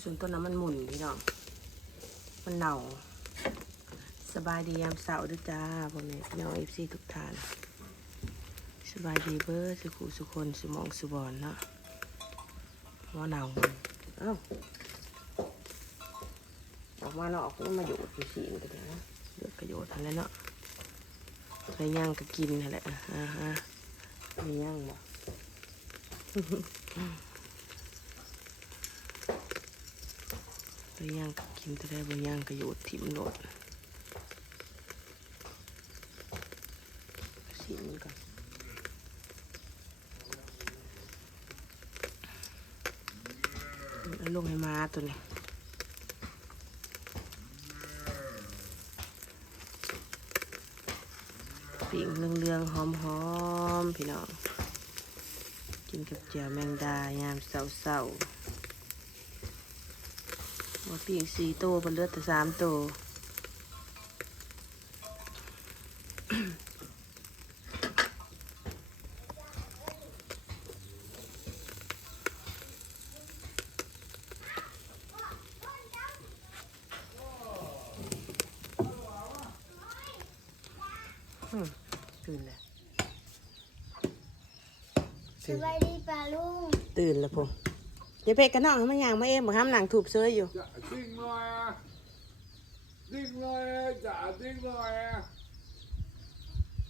ส่วนต้นน้ำมันหมุนพี่น้อง มันเน่า สบายดียามเสาร์ด้วยจ้าพ่อแม่พี่น้องเอฟซีทุกท่าน สบายดีเบอร์สุขุสุคนสุมองสุบอนเนาะว่าเน่าเอ้าออกมาเนาะออกมาอยู่ที่สีนกันนะเลือกประโยชน์อะไรเนาะไปย่างก็กินอะไรอะอ่าฮะมีย่างบ่ ไปย่างก็กินแต่ได้ไปย่างก็อยู่ทิมรถสีมันก่อนเอาลงให้มาตัวนี้ปิ้งเรื่องๆหอมๆพี่น้อง กินกับเจียวแมงดายามเสาๆ ว่าปีกสี่ตัวบนเลือดแต่สามตัวอืมตื่นแล้วสบายดีป่าลุงตื่นแล้วพง อย่าเพกกันน้องให้มันยางมาเองบอกห้ามหนังถูบเซยอยู่ Dạ tinh rồi à Tinh rồi à Dạ tinh rồi à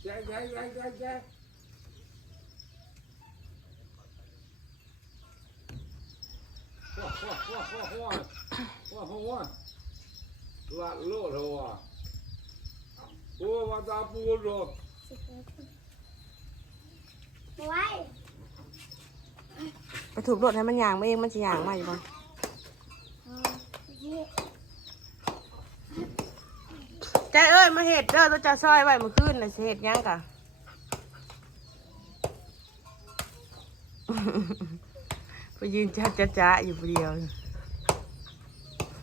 Chạy chạy chạy chạy chạy Hoa hoa hoa hoa hoa Hoa hoa hoa Lạn lộ rồi à Ủa mà ta buồn rồi ไว้ไป ถูบรถให้มันยางมาเองมันจะยางมาอยู่บ้างอ่านี่ใจเอ้ยมาเห็ดเด้อตัวจะซอยไว้เมื่อคืนน่ะสิเห็ดหยังกะ ไปยืนจ้าจ้าจ้าอยู่คนเดียว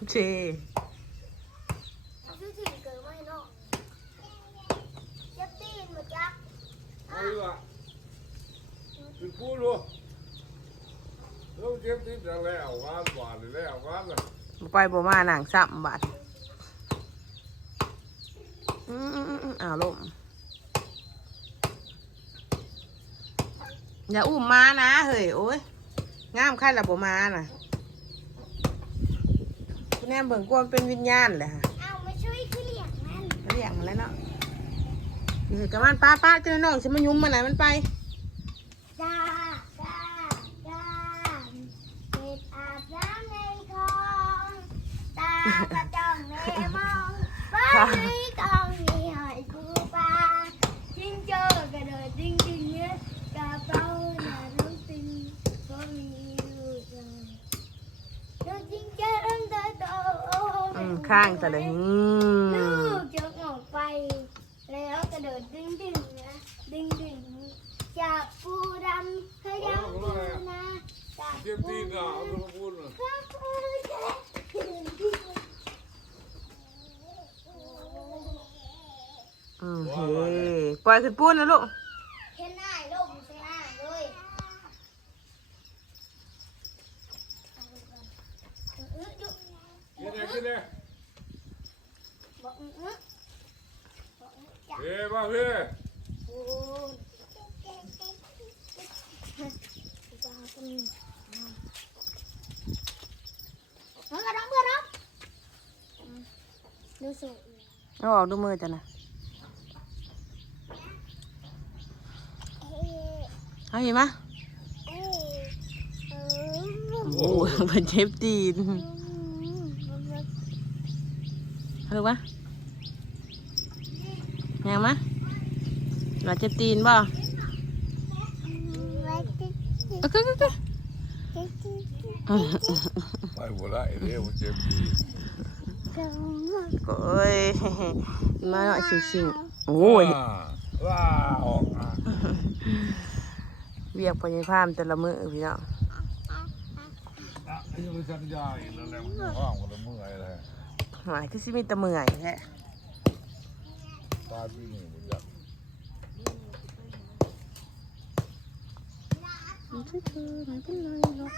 เชชื่อถิ่นเกิดไม่เนาะเจ็บตีนมาจัก Hay ạ Đừng buồn luôn Đâu tiếp tiếp ra leo quá Quả thì leo quá rồi บ่ไปบ่มาหนังซ้ำบัดอืมอืมอืมอ้าวลมอย่าอุ้มมานะเฮ้ยโอ้ยงามใครละบ่มาน่ะคุณแม่เบิ่งกวามนเป็นวิญญาณเลยค่ะเอามาช่วยขึ้นเหลียงมันเรียกมันแล้วเนาะอยู่กับมันป้าป้าเจ้าน้องฉันมายุ่มมันไหนมันไป จ้าจ้าจ้าเก็บอาบน้ำในคลองตากระจ่องแม่มอง ฟ้าในกองมีหอยปูปลาจิ้งโจ้กระโดดดิ้งดิ้งเนื้อกระเป๋าหน้าน้องติงก็มีลูก อืมเฮ้ปล่อยขึ้นปูนนะลูกเห็นหน้าลมใส่หน้าเลยอื้อจุ๊บ Cái này cái này บอกอื้อบอกอื้อจับ Ê vào đi ปูเมื่อกระดองเมื่อกระดองดูสูง เอาออกดูมือจ้ะนะ เอ๊ะ เอาเห็นไหมเอ๊ะเออโอ้ยมันเจ็บตีนเอาดูวะยังมะมาเจ็บตีนบ่เอาขึ้นขึ้นขึ้น Phải vừa lại đi một chém gì โอ้ยมาหน่อยชิงชิงๆโอ้ย Wow à. เวียกพยาพามแต่ละมือพี่น้องหมายคือสิมีแตะเมื่อยแค่ Ta đi nghỉ một trận ไม่เป็นไรหรอกนะ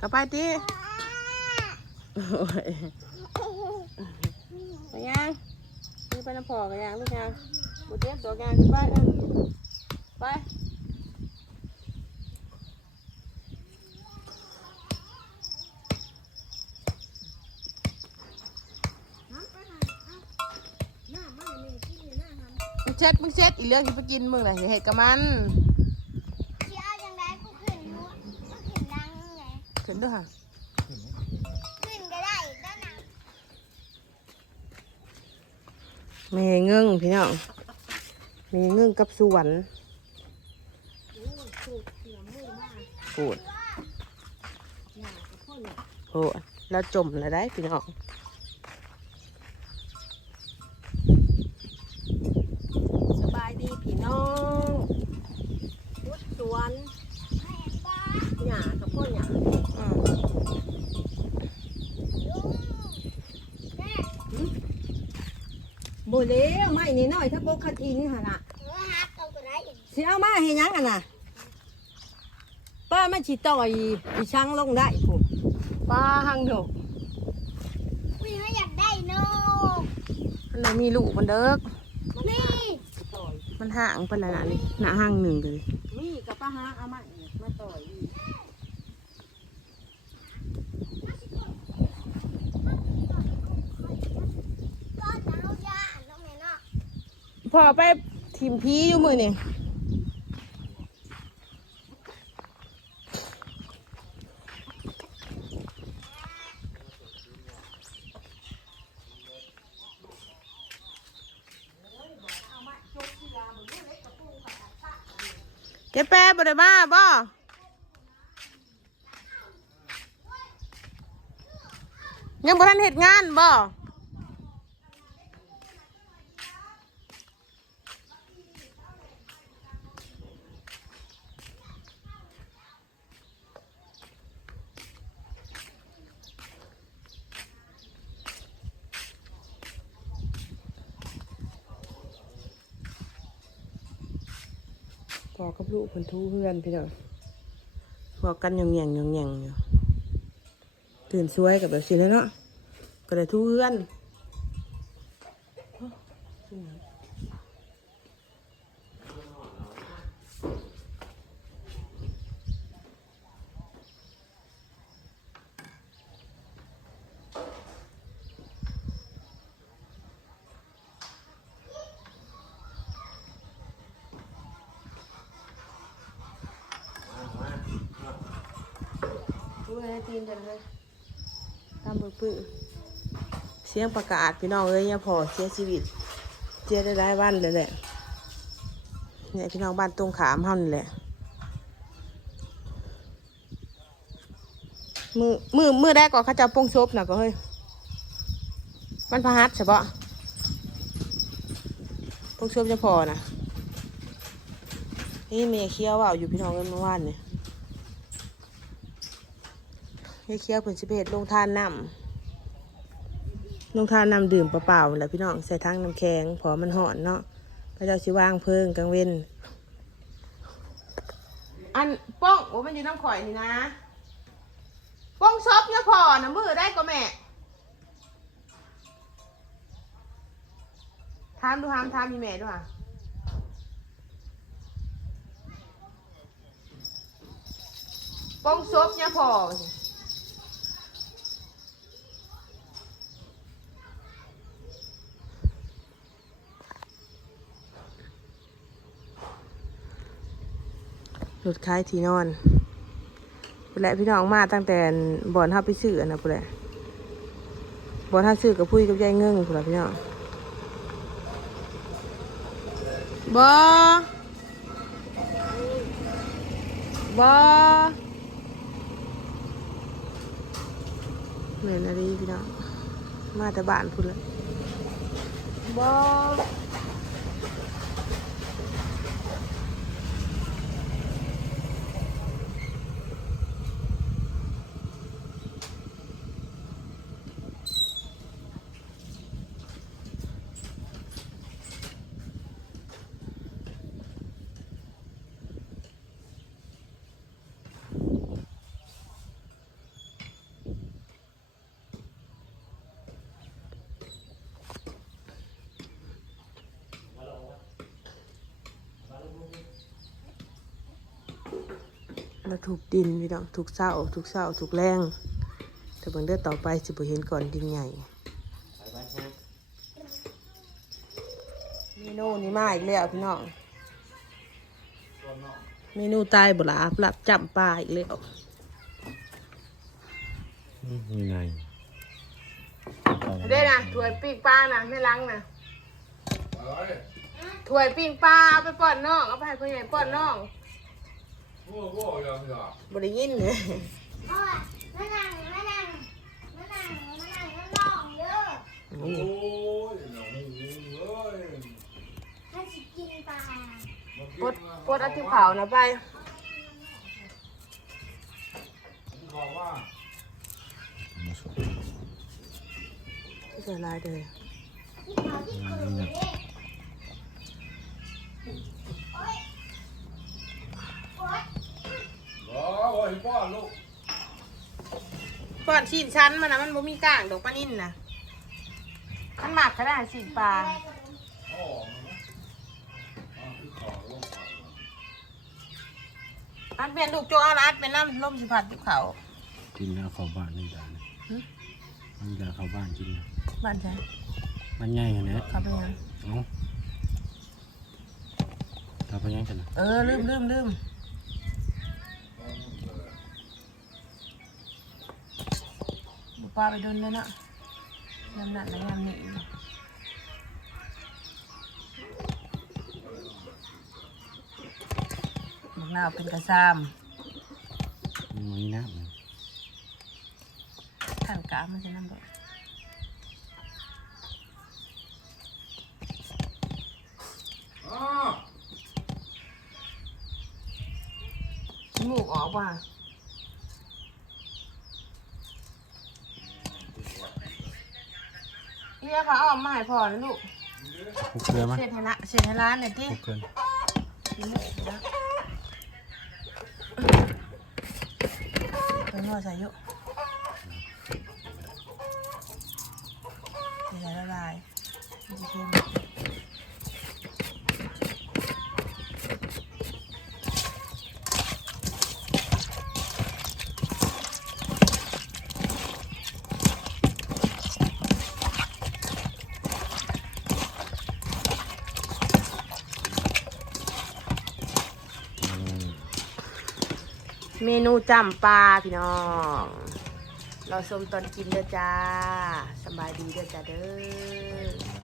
ก็ไปติโอ้ยไปยังนี่ไปน้ำพอกันยังลูกยัง บุเตรียมตัวงานขึ้นไปเออไปมึงเช็ดมึงเช็ดอีเรื่องที่ไปกินมึงแหละอย่าเหตุกับมันเชี่ยวจังได้กูขึ้นรู้กูขึ้นดังไงเห็นด้วยค่ะขึ้นก็ได้ก็นังเมเงื่งพี่น้อง มเงื่งกับสวนปวดโอ้ยแล้วจมแล้วได้พี่น้อง สบายดีพี่น้องพุดสวน ให้อันบ้า หญ้ากับพ่อหญ้า อืม ลุงแม่ โบเลวไม่นี่น้อยถ้าโบกขัดอินหั่นน่ะหนูฮักเอาก็ได้อีกสิเอามาเฮ็ดหยังอะน่ะป้ามันสิต่อยอีช่างลงได้ผู้ป้าหังดกอุ้ยเขาอยากได้นกมันเลยมีลูกมันเด้อนี่ต่อยมันห่างไปแล้วนะนี่หน้าห่างหนึ่งเลยมีกับป้าหาเอามาอีกมาต่อยอีก ก็จะเอายาอันน้องแม่เนาะ พ่อไปทีมพีอยู่มือนี่เจ๊แปรบ่ได้มาบ่ยังบ่ทันเฮ็ดงานบ่ อกับลูกคนทูเพื่อนพี่น้องพอกันยองแยงยองแยงอยู่ตื่นสวยกับแบบสิเลยเนาะก็เลยทูเพื่อน ทูให้ทีมกันเลยตามปื้อเสียงประกาศพี่น้องเอ้ยเนี่ยพอเสียชีวิต เจ๊ได้ได้บ้านเลยแหละเนี่ยพี่น้องบ้านตรงขามเฮานี่แหละมือมือมือแรกก่อนเขาจะปงชบน่ะก็เฮ้ยมันพหัสใช่ปะปงชบจะพอนะนี่เมียเคี้ยวว่าอยู่พี่น้องกันเมื่อวานเนี่ย เมียเคี้ยวเพิ่นสิเพจลงทานน้ำลงทานน้ำดื่มเปล่าๆแหละพี่น้องใส่ทั้งน้ำแข็งพอมันหอนเนาะพระเจ้าสิว่างเพิ่งกลางเว้นอันป้องโอ้มันอยู่น้ำข่อยนี่นะป้องซบเนี่ยพอนะมือได้ก็แม่ถามดูถามถามมีแม่ด้วยค่ะป้องซบเนี่ยพอ หลุดคล้ายที่นอนพู้นแหละพี่น้องมาตั้งแต่บ่อนท่าไปซื้อนะพู้นแหละบ่อนท่าซื้อกับพุ้ยกับยายเงื่งพู้นแหละพี่น้องบอบอเหมือนอะไรพี่น้องมาแต่บ้านพู้นละบอ เราถูกดินพี่น้องถูกเศร้าถูกเศร้าถูกแรงแต่เบิ่งเด้อต่อไปสิบ่เห็นก่อนดินใหญ่เมนูนี้มาอีกแล้วพี่น้องเมนูตายบ่ลาบลับจำปลาอีกแล้วมีไงเด้นะถ้วยปิ้งปลานะไม่ล้างนะถ้วยปิ้งปลาเอาไปป้อนน้องเอาไปให้พ่อใหญ่ป้อนน้องโอ้โหยังไง บ่ได้ยินเลยพ่อมานั่งมานั่งมานั่งมานั่งมาลองเด้อโอ้ยหนูเอ้ยถ้าสิกินปลาปดปดเอาที่เผานะไปบอกว่าจะลายเลย ที่เขาที่เกิดเด้โอ๊ยโอ๊ย โอ้ ยป้อนลูกป้อนชิ้นชั้นมันนะมันบ่มีก้างดอกปลานิ่นนะมันหมักก็ได้ชิ้นปลาอ๋ออ๋อคือขอลูกอันเป็นลูกโจเอาละอัดเป็นน้ำล่มสิพัดที่เขากินแล้วเข้าบ้านนี่ได้นะมันจะเข้าบ้านกินนะบ้านใช่มันง่ายขนาดนี้เขาไปยังเอ้าเราไปยังกันนะเออลืมลืมลืม บุปลาไปโดนเลยเนาะยำหนักและยำหนีบักนาวเป็นกระซามมันมีน้ำนะท่านกามันจะนั่นบ่ อ๋อ หมูกออกว่ะ เฮียค่ะเอามาให้พ่อนะลูกคุกเกลือมั้ยเช็ดให้ละเช็ดให้ร้านหน่อยที่คุกเกลือกินหมูนะเป็นหัวใส่อยุใส่ละลายมันจะเค็มเม นูจำปลาพี่น้อง เราชมตอนกินเด้อจ้าสบายดีเด้อจ้าเด้อ